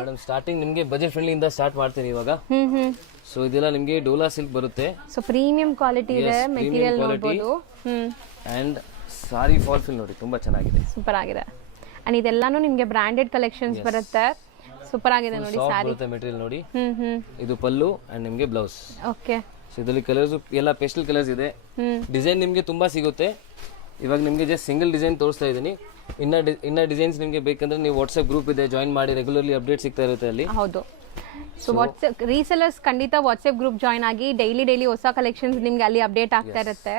Madam starting ನಿಮಗೆ budget friendly ಇಂದ start ಮಾಡ್ತೀನಿ ಇವಾಗ. ಸೊ ಇದೆಲ್ಲ ನಿಮಗೆ ಡೋಲಾ ಸಿಲ್ಕ್ ಬರುತ್ತೆ. ಸೊ ಪ್ರೀಮಿಯಂ ಕ್ವಾಲಿಟಿ ಇದೆ, ಮೆಟೀರಿಯಲ್ ನೋಡಬಹುದು. ಅಂಡ್ ಸಾರಿ ಫಾಲ್ ಫಿಲ್ ನೋಡಿ ತುಂಬಾ ಚೆನ್ನಾಗಿದೆ, ಸೂಪರ್ ಆಗಿದೆ. ಅಂಡ್ ಇದೆಲ್ಲಾನು ನಿಮಗೆ ಬ್ರಾಂಡೆಡ್ ಕಲೆಕ್ಷನ್ಸ್ ಬರುತ್ತೆ. ಸೂಪರ್ ಆಗಿದೆ ನೋಡಿ ಸಾರಿ ಬರುತ್ತೆ ಮೆಟೀರಿಯಲ್ ನೋಡಿ. ಇದು ಪಲ್ಲು ಅಂಡ್ ನಿಮಗೆ ಬ್ಲೌಸ್. ಓಕೆ. ಸೊ ಇದರಲ್ಲಿ ಕಲರ್ಸ್ ಎಲ್ಲ ಪೇಸ್ಟಲ್ ಕಲರ್ಸ್ ಇದೆ. ಡಿಸೈನ್ ನಿಮಗೆ ತುಂಬಾ ಸಿಗುತ್ತೆ. ಇವಾಗ ನಿಮಗೆ ಜಸ್ಟ್ ಸಿಂಗಲ್ ಡಿಸೈನ್ ತೋರಿಸ್ತಾ ಇದ್ದೀನಿ. ಇನ್ನ ಡಿಸೈನ್ಸ್ ನಿಮಗೆ ಬೇಕಂದ್ರೆ ನೀವು ವಾಟ್ಸ್ಆಪ್ ಗ್ರೂಪ್ ಇದೆ, ಜಾಯಿನ್ ಮಾಡಿ, ರೆಗ್ಯುಲರ್ಲಿ ಅಪ್ಡೇಟ್ ಸಿಗ್ತಾ ಇರುತ್ತೆ ಅಲ್ಲಿ. ಹೌದು. ಸೊ ವಾಟ್ಸ್ಆಪ್ ರೀಸೆಲ್ಲರ್ಸ್ ಖಂಡಿತ ವಾಟ್ಸ್ಆಪ್ ಗ್ರೂಪ್ ಜಾಯಿನ್ ಆಗಿ ಡೈಲಿ ಹೊಸ ಕಲೆಕ್ಷನ್ಸ್ ನಿಮ್ಗೆ ಅಲ್ಲಿ ಅಪ್ಡೇಟ್ ಆಗ್ತಾ ಇರುತ್ತೆ.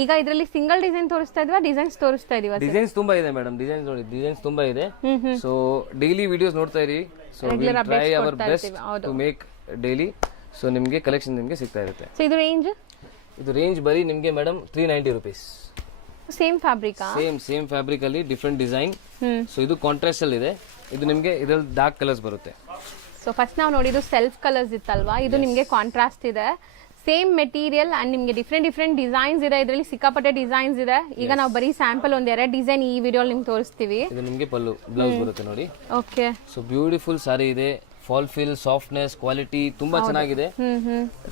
ಈಗ ಇದರಲ್ಲಿ ಸಿಂಗಲ್ ಡಿಸೈನ್ ತೋರಿಸ್ತಾ ಇದೀವಾ, ಡಿಸೈನ್ಸ್ ತೋರಿಸ್ತಾ ಇದೀವಾ? ಡಿಸೈನ್ಸ್ ತುಂಬಾ ಇದೆ ಮೇಡಮ್, ಡಿಸೈನ್ಸ್ ನೋಡಿ, ಡಿಸೈನ್ಸ್ ತುಂಬಾ ಇದೆ. ಸೊ ಡೈಲಿ ವಿಡಿಯೋಸ್ ನೋಡ್ತಾ ಇರಿ. So will try our best to make daily. So ನಿಮಗೆ ಕಲೆಕ್ಷನ್ ನಿಮಗೆ ಸಿಗ್ತಾ ಇರುತ್ತೆ. ಸೊ ಇದು ರೇಂಜ್ ಬರೀ ನಿಮಗೆ madam 390 rupees. Same fabric same fabric ಅಲ್ಲಿ ಡಿಫರೆಂಟ್ ಡಿಸೈನ್. ಸೊ ಇದು ಕಾಂಟ್ರಾಸ್ಟ್ ಅಲ್ಲಿ ಇದೆ. ಇದು ನಿಮಗೆ ಇದರಲ್ಲಿ ಡಾರ್ಕ್ ಕಲರ್ಸ್ ಬರುತ್ತೆ. ಸೊ ಫಸ್ಟ್ ನಾವು ನೋಡಿದ್ದು ಸೆಲ್ಫ್ ಕಲರ್ಸ್ ಇತ್ತಲ್ವಾ, ಇದು ನಿಮಗೆ ಕಾಂಟ್ರಾಸ್ಟ್ ಇದೆ. ಸೇಮ್ ಮೆಟೀರಿಯಲ್ ಅಂಡ್ ನಿಮಗೆ ಡಿಫ್ರೆಂಟ್ ಡಿಸೈನ್ಸ್ ಇದೆ. ಇದರಲ್ಲಿ ಸಿಕ್ಕಾಪಟ್ಟೆ ಡಿಸೈನ್ಸ್ ಇದೆ. ಈಗ ನಾವು ಬರೀ ಸ್ಯಾಂಪಲ್ ಒಂದ್ 2 ಡಿಸೈನ್ ಈ ವಿಡಿಯೋ ನಿಮ್ಗೆ ತೋರಿಸ್ತೀವಿ. ಇದು ನಿಮಗೆ ಪಲ್ಲು ಬ್ಲೌಸ್ ಬರುತ್ತೆ ನೋಡಿ. ಓಕೆ. ಸೊ ಬ್ಯೂಟಿಫುಲ್ ಸಾರಿ ಇದೆ. ಫಾಲ್ ಫಿಲ್, ಸಾಫ್ಟ್ನೆಸ್, ಕ್ವಾಲಿಟಿ ತುಂಬಾ ಚೆನ್ನಾಗಿದೆ.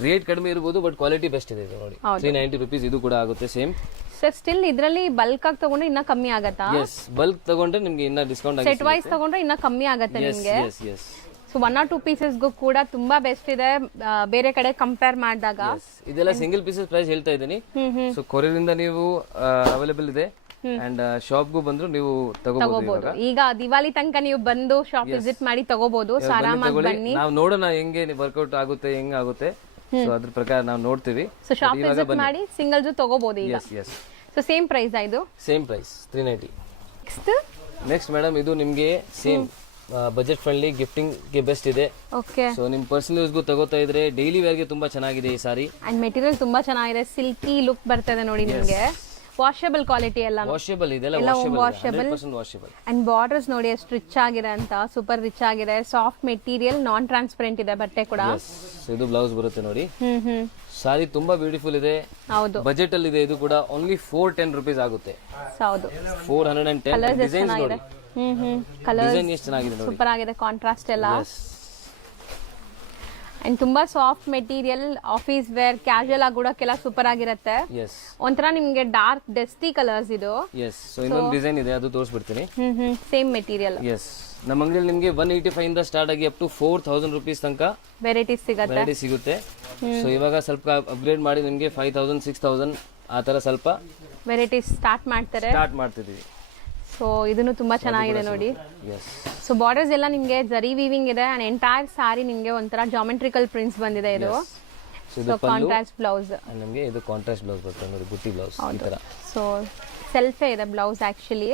ರೇಟ್ ಕಡಿಮೆ ಇರಬಹುದು ಬಟ್ ಕ್ವಾಲಿಟಿ ಬೆಸ್ಟ್ ಇದೆ. ಇದು ನೋಡಿ 390 rupees. ಇದು ಕೂಡ ಆಗುತ್ತೆ ಸೇಮ್. ಸರ್ ಸ್ಟಿಲ್ ಇದರಲ್ಲಿ ಬಲ್ಕ್ ಆಗಿ ತಗೊಂಡ್ರೆ ಇನ್ನ ಕಮ್ಮಿ ಆಗತ್ತಾ? ಎಸ್, ಬಲ್ಕ್ ತಗೊಂಡ್ರೆ ನಿಮಗೆ ಇನ್ನ ಡಿಸ್ಕೌಂಟ್ ಆಗುತ್ತೆ. ಸೆಟ್ ವೈಸ್ ತಗೊಂಡ್ರೆ ಇನ್ನ ಕಮ್ಮಿ ಆಗುತ್ತೆ ನಿಮಗೆ. ಎಸ್. ಸೊ 1 or 2 ಪೀಸಸ್ಗೂ ಕೂಡ ತುಂಬಾ ಬೆಸ್ಟ್ ಇದೆ ಬೇರೆ ಕಡೆ ಕಂಪೇರ್ ಮಾಡಿದಾಗ. ಇದೆಲ್ಲ ಸಿಂಗಲ್ ಪೀಸಸ್ ಪ್ರೈಸ್ ಹೇಳ್ತಾ ಇದ್ದೀನಿ. ಸೊ ಕೊರಿಯರ್ ಇಂದ ನೀವು ಅವೈಲೇಬಲ್ ಇದೆ ಅಂಡ್ ಶಾಪ್ಗೂ ಬಂದ್ರು ನೀವು ತಗೋಬಹುದು. ಈಗ ದಿವಾಲಿ ತನಕ ನೀವು ಬಂದು ಶಾಪ್ ವಿಸಿಟ್ ಮಾಡಿ ತಗೋಬಹುದು. ಆರಾಮಾಗಿ ಬನ್ನಿ, ನಾವು ನೋಡೋಣ ಹೆಂಗೆ ವರ್ಕೌಟ್ ಆಗುತ್ತೆ, ಹೆಂಗ್ ಆಗುತ್ತೆ. ಸೊ ಅದ್ರ ಪ್ರಕಾರ ನಾವು ನೋಡ್ತೀವಿ. ಸೊ ಶಾಪ್ ವಿಸಿಟ್ ಮಾಡಿ ಸಿಂಗಲ್ಸ್ ತಗೋಬಹುದು ಈಗ. ಸೊ ಸೇಮ್ ಪ್ರೈಸ್ ಇದು? Same price 390. ನೆಕ್ಸ್ಟ್ ಮೇಡಮ್ ಇದು ನಿಮಗೆ ಸೇಮ್ ಬಜೆಟ್ ಫ್ರೆಂಡ್ಲಿ, ಗಿಫ್ಟಿಂಗ್ ಗೆ ಬೆಸ್ಟ್ ಇದೆ. ಓಕೆ. ಸೊ ನಿಮ್ ಪರ್ಸನಲ್ ಯೂಸ್ಗೂ ತಗೋತಾ ಇದ್ರೆ ಡೈಲಿ ವೇರ್ ಗೆ ತುಂಬಾ ಚೆನ್ನಾಗಿದೆ ಈ ಸಾರಿ. ಅಂಡ್ ಮೆಟೀರಿಯಲ್ ತುಂಬಾ ಚೆನ್ನಾಗಿದೆ, ಸಿಲ್ಕಿ ಲುಕ್ ಬರ್ತದೆ ನೋಡಿ ನಿಮಗೆ. ವಾಷಬಲ್ ಕ್ವಾಲಿಟಿ ಎಲ್ಲ ವಾಷಬಲ್ ಇದೆಲ್ಲ, ವಾಷಬಲ್ 100% ವಾಷಬಲ್. ಅಂಡ್ ಬಾರ್ಡರ್ಸ್ ನೋಡಿ ಎಷ್ಟು ರಿಚ್ ಆಗಿದೆ ಅಂತ, ಸೂಪರ್ ರಿಚ್ ಆಗಿದೆ. ಸಾಫ್ಟ್ ಮೆಟೀರಿಯಲ್, ನಾನ್ ಟ್ರಾನ್ಸ್ಪರೆಂಟ್ ಇದೆ ಬಟ್ಟೆ ಕೂಡ. ಇದು ಬ್ಲೌಸ್ ಬರುತ್ತೆ ನೋಡಿ. ಸಾರಿ ತುಂಬಾ ಬ್ಯೂಟಿಫುಲ್ ಇದೆ. ಹೌದು, ಬಜೆಟ್ ಅಲ್ಲಿ ಇದೆ. ಇದು ಕೂಡ ಓನ್ಲಿ 410 rupees ಆಗುತ್ತೆ. ಹೌದು, 410. ಡಿಸೈನ್ಸ್ ನೋಡಿ, ಕಲರ್ ಡಿಸೈನ್ ಎಷ್ಟು ಚೆನ್ನಾಗಿದೆ ನೋಡಿ, ಸೂಪರ್ ಆಗಿದೆ. ಕಾಂಟ್ರಾಸ್ಟ್ ಎಲ್ಲ ಅಂಡ್ ತುಂಬಾ soft material, office wear, casual ಆಗಿ ಕೂಡ ಸೂಪರ್ ಆಗಿರುತ್ತೆ. ಒಂಥರ ನಿಮ್ಗೆ ಡಾರ್ಕ್ ಡಸ್ಟಿ ಕಲರ್ಸ್ ಇದು. ಸೊ ಇನ್ನೊಂದು ಡಿಸೈನ್ ಇದೆ, ಅದು ತೋರಿಸ್ಬಿಡ್ತೀನಿ. Same material. ನಮ್ಮ ಅಂಗಡಿಯಲ್ಲಿ ನಿಮಗೆ 185 ಇಂದ ಸ್ಟಾರ್ಟ್ ಆಗಿ ಅಪ್ ಟು 4000 rupees ತನಕ ವೆರೈಟೀಸ್ ಸಿಗುತ್ತೆ. ಸೊ ಇವಾಗ ಸ್ವಲ್ಪ ಅಪ್ಗ್ರೇಡ್ ಮಾಡಿ ನಿಮಗೆ 5000 6000 ಆ ತರ ಸ್ವಲ್ಪ ವೆರೈಟೀಸ್ ಸ್ಟಾರ್ಟ್ ಮಾಡ್ತಿದೀವಿ. ಸೊ ಇದನ್ನು ತುಂಬಾ ಚೆನ್ನಾಗಿದೆ ನೋಡಿ. ಸೊ ಬಾರ್ಡರ್ಸ್ ಎಲ್ಲ ನಿಮ್ಗೆ ಜರಿ ವೀವಿಂಗ್ ಇದೆ ಅಂಡ್ ಎಂಟೈರ್ ಸಾರಿ ನಿಮ್ಗೆ ಒಂಥರ ಜಾಮೆಟ್ರಿಕಲ್ ಪ್ರಿಂಟ್ಸ್ ಬಂದಿದೆ. ಇದು ಕಾಂಟ್ರಾಸ್ಟ್ ಬ್ಲೌಸ್, ನಮಗೆ ಇದು ಕಾಂಟ್ರಾಸ್ಟ್ ಬ್ಲೌಸ್ ಬರುತ್ತೆ ನೋಡಿ, ಬುಟ್ಟಿ ಬ್ಲೌಸ್ ಈ ತರ. ಸೊ ಸೆಲ್ಫೇ ಇದೆ ಬ್ಲೌಸ್ ಆಕ್ಚುಲಿ,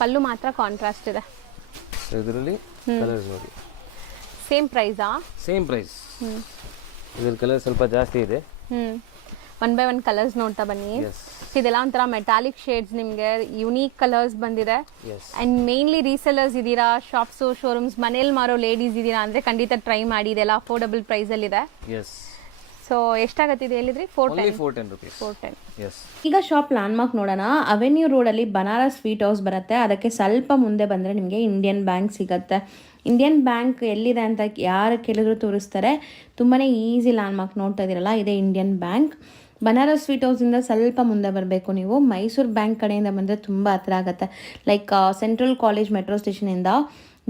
ಪಲ್ಲು ಮಾತ್ರ ಕಾಂಟ್ರಾಸ್ಟ್ ಇದೆ. ಸೊ ಇದರಲ್ಲಿ ಕಲರ್ಸ್ ನೋಡಿ, ಸೇಮ್ ಪ್ರೈಸಾ? Same price. ಇದರ ಕಲರ್ ಸ್ವಲ್ಪ ಜಾಸ್ತಿ ಇದೆ. 1 by 1 ಕಲರ್ಸ್ ನೋಡ್ತಾ ಬನ್ನಿ. ಇದೆಲ್ಲ ಒಂಥರ ಮೆಟಾಲಿಕ್ ಶೇಡ್ಸ್, ನಿಮ್ಗೆ ಯುನೀಕ್ ಕಲರ್ಸ್ ಬಂದಿದೆ. ಅಂಡ್ ಮೇನ್ಲಿ ರೀಸೆಲ್ಲರ್ಸ್ ಇದೀರಾ, ಶಾಪ್ಸ್ ಶೋರೂಮ್ಸ್ ಮನೇಲಿ ಮಾರೋ ಲೇಡೀಸ್ ಇದೀರಾ ಅಂದ್ರೆ ಖಂಡಿತ ಟ್ರೈ ಮಾಡಿ. ಇದೆಲ್ಲ ಅಫೋರ್ಡಬಲ್ ಪ್ರೈಸ್ ಅಲ್ಲಿ ಇದೆ. ಸೊ ಎಷ್ಟಾಗತ್ತಿದೆ ಹೇಳಿದ್ರಿ? 410 rupees. 410. ಈಗ ಶಾಪ್ ಲ್ಯಾಂಡ್ ಮಾರ್ಕ್ ನೋಡೋಣ. ಅವೆನ್ಯೂ ರೋಡ್ ಅಲ್ಲಿ ಬನಾರಸ್ ಸ್ವೀಟ್ ಹೌಸ್ ಬರುತ್ತೆ. ಅದಕ್ಕೆ ಸ್ವಲ್ಪ ಮುಂದೆ ಬಂದ್ರೆ ನಿಮಗೆ ಇಂಡಿಯನ್ ಬ್ಯಾಂಕ್ ಸಿಗುತ್ತೆ. ಇಂಡಿಯನ್ ಬ್ಯಾಂಕ್ ಎಲ್ಲಿದೆ ಅಂತ ಯಾರು ಕೇಳಿದ್ರು ತೋರಿಸ್ತಾರೆ. ತುಂಬಾನೇ ಈಸಿ ಲ್ಯಾಂಡ್ ಮಾರ್ಕ್ ನೋಡ್ತಾ ಇದೀರಲ್ಲ, ಇದೆ ಇಂಡಿಯನ್ ಬ್ಯಾಂಕ್. ಬನಾರಸ್ ಸ್ವೀಟ್ ಹೌಸಿಂದ ಸ್ವಲ್ಪ ಮುಂದೆ ಬರಬೇಕು ನೀವು. ಮೈಸೂರು ಬ್ಯಾಂಕ್ ಕಡೆಯಿಂದ ಬಂದರೆ ತುಂಬ ಹತ್ರ ಆಗುತ್ತೆ. ಲೈಕ್ ಸೆಂಟ್ರಲ್ ಕಾಲೇಜ್ ಮೆಟ್ರೋ ಸ್ಟೇಷನಿಂದ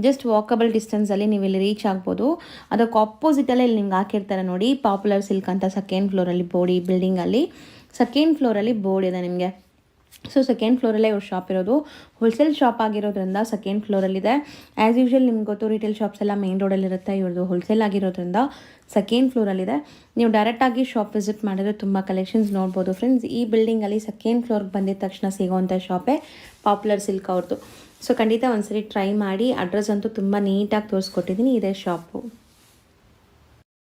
ಜಸ್ಟ್ ವಾಕಬಲ್ ಡಿಸ್ಟೆನ್ಸಲ್ಲಿ ನೀವು ಇಲ್ಲಿ ರೀಚ್ ಆಗ್ಬೋದು. ಅದಕ್ಕೆ ಆಪೋಸಿಟಲ್ಲೇ ಇಲ್ಲಿ ನಿಮ್ಗೆ ಹಾಕಿರ್ತಾರೆ ನೋಡಿ, ಪಾಪ್ಯುಲರ್ ಸಿಲ್ಕ್ ಅಂತ. ಸೆಕೆಂಡ್ ಫ್ಲೋರಲ್ಲಿ ಬೋರ್ಡ್, ಈ ಬಿಲ್ಡಿಂಗಲ್ಲಿ ಸೆಕೆಂಡ್ ಫ್ಲೋರಲ್ಲಿ ಬೋರ್ಡ್ ಇದೆ ನಿಮಗೆ. ಸೊ ಸೆಕೆಂಡ್ ಫ್ಲೋರಲ್ಲೇ ಇವ್ರ ಶಾಪ್ ಇರೋದು. ಹೋಲ್ಸೇಲ್ ಶಾಪ್ ಆಗಿರೋದ್ರಿಂದ ಸೆಕೆಂಡ್ ಫ್ಲೋರಲ್ಲಿದೆ. ಆ್ಯಸ್ ಯೂಶ್ವಲ್ ನಿಮ್ಗೆ ಗೊತ್ತು, ರಿಟೇಲ್ ಶಾಪ್ಸ್ ಎಲ್ಲ ಮೇನ್ ರೋಡಲ್ಲಿರುತ್ತೆ. ಇವ್ರದ್ದು ಹೋಲ್ಸೇಲ್ ಆಗಿರೋದ್ರಿಂದ ಸೆಕೆಂಡ್ ಫ್ಲೋರಲ್ಲಿದೆ. ನೀವು ಡೈರೆಕ್ಟಾಗಿ ಶಾಪ್ ವಿಸಿಟ್ ಮಾಡಿದ್ರೆ ತುಂಬ ಕಲೆಕ್ಷನ್ಸ್ ನೋಡ್ಬೋದು ಫ್ರೆಂಡ್ಸ್. ಈ ಬಿಲ್ಡಿಂಗಲ್ಲಿ ಸೆಕೆಂಡ್ ಫ್ಲೋರ್ಗೆ ಬಂದಿದ ತಕ್ಷಣ ಸಿಗೋವಂಥ ಶಾಪೇ ಪಾಪ್ಯುಲರ್ ಸಿಲ್ಕ್ ಅವ್ರದ್ದು. ಸೊ ಖಂಡಿತ ಒಂದ್ಸರಿ ಟ್ರೈ ಮಾಡಿ. ಅಡ್ರೆಸ್ ಅಂತೂ ತುಂಬ ನೀಟಾಗಿ ತೋರಿಸ್ಕೊಟ್ಟಿದ್ದೀನಿ. ಇದೇ ಶಾಪು.